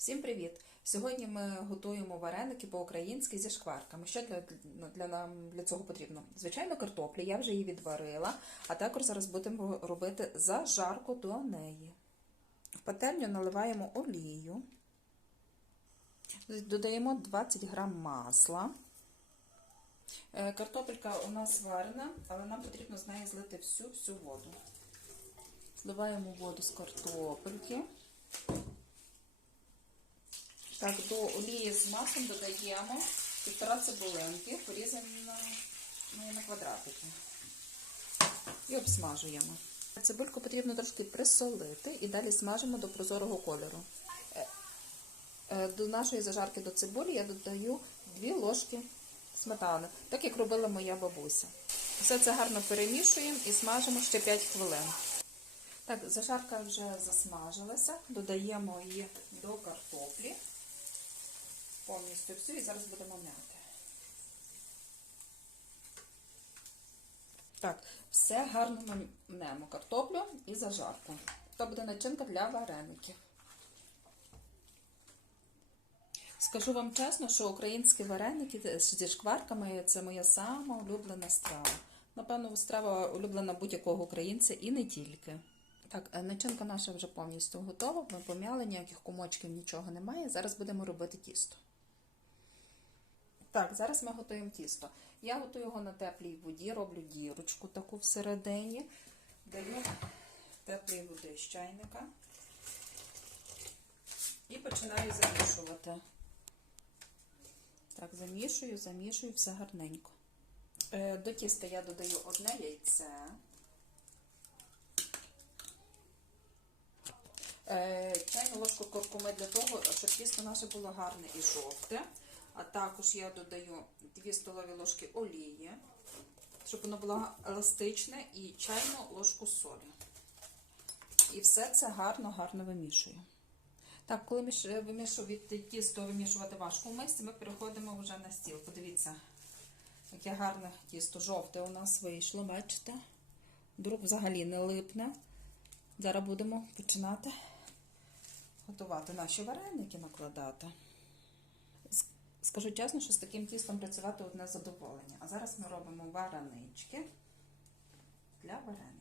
Всім привіт! Сьогодні ми готуємо вареники по-українськи зі шкварками. Що для, для, нам для цього потрібно? Звичайно, картоплі, я вже її відварила, а також зараз будемо робити зажарку до неї. В пательню наливаємо олію, додаємо 20 грам масла. Е, Картопелька у нас варена, але нам потрібно з неї злити всю-всю воду. Зливаємо воду з картопельки. Так, до олії з маслом додаємо півтора цибулинки, порізані ну, на квадратики. І обсмажуємо. Цибульку потрібно трошки присолити і далі смажимо до прозорого кольору. Е, е, До нашої зажарки до цибулі я додаю 2 ложки сметани, так як робила моя бабуся. Все це гарно перемішуємо і смажимо ще 5 хвилин. Так, зажарка вже засмажилася, додаємо її до картоплі повністю всю і зараз будемо м'яти. Так, все гарно ми мнемо картоплю і зажарку. Це буде начинка для вареників. Скажу вам чесно, що українські вареники зі шкварками це моя сама улюблена страва. Напевно, страва улюблена будь-якого українця і не тільки. Так, начинка наша вже повністю готова. Ми пом'яли, ніяких комочків, нічого немає. Зараз будемо робити тісто. Так, зараз ми готуємо тісто. Я готую його на теплій воді, роблю дірочку таку всередині, даю теплої води з чайника і починаю замішувати. Так, замішую, замішую все гарненько. До тіста я додаю одне яйце. Чайну ложку куркуми для того, щоб тісто наше було гарне і жовте. А також я додаю 2 столові ложки олії, щоб воно було еластичне, і чайну ложку солі. І все це гарно-гарно вимішую. Так, коли вимішувати тісто вимішувати важко в мисці, ми переходимо вже на стіл. Подивіться, яке гарне тісто жовте у нас вийшло, бачите? Друг взагалі не липне. Зараз будемо починати готувати наші вареники, накладати. Скажу чесно, що з таким тістом працювати одне задоволення. А зараз ми робимо варенички для вареників.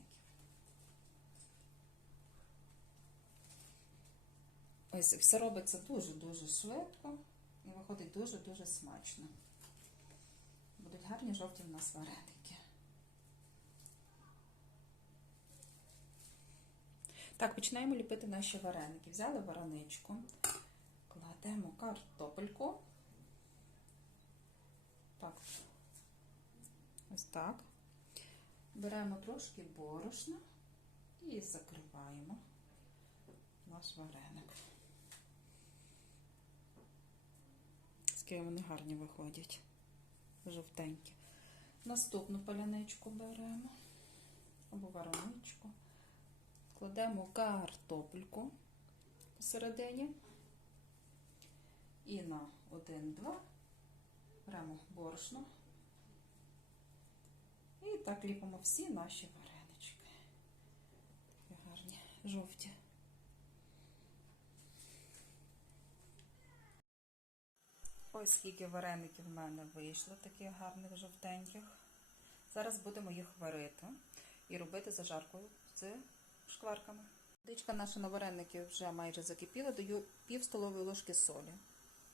Ось все робиться дуже-дуже швидко і виходить дуже-дуже смачно. Будуть гарні жовті в нас вареники. Так, починаємо ліпити наші вареники. Взяли вареничку, кладемо картопельку. Так, ось так. Беремо трошки борошна і закриваємо наш вареник. Скільки вони гарні виходять, жовтенькі. Наступну паляничку беремо або вароничку, кладемо картопельку посередині і на 1-2 беремо борошно і так ліпимо всі наші варенички. Такі гарні, жовті. Ось скільки вареників в мене вийшло, таких гарних жовтеньких. Зараз будемо їх варити і робити зажарку з шкварками. Дичка наша на вареники вже майже закипіла, даю пів столової ложки солі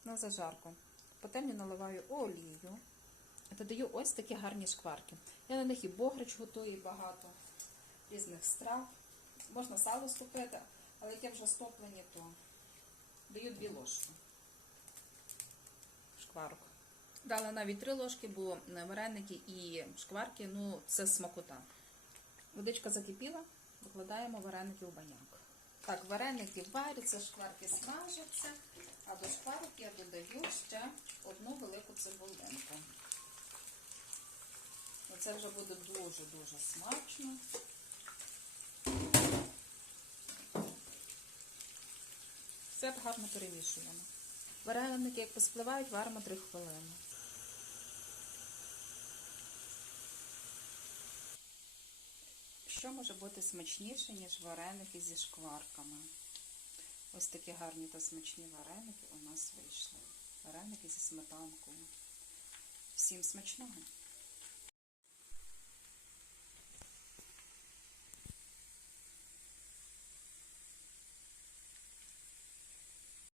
на зажарку пательню наливаю олію. Додаю ось такі гарні шкварки. Я на них і бограч готую багато різних страв. Можна сало ступити, але як я вже стоплені, то даю дві ложки шкварок. Дала навіть три ложки, бо вареники і шкварки ну це смакота. Водичка закипіла, викладаємо вареники в баняк. Так, вареники варяться, шкварки смажаться, а до шкварок я додаю ще одну велику цибулинку. Оце вже буде дуже-дуже смачно. Все гарно перемішуємо. Вареники, як поспливають, варимо 3 хвилини. Що може бути смачніше, ніж вареники зі шкварками? Ось такі гарні та смачні вареники у нас вийшли. Вареники зі сметанкою. Всім смачного!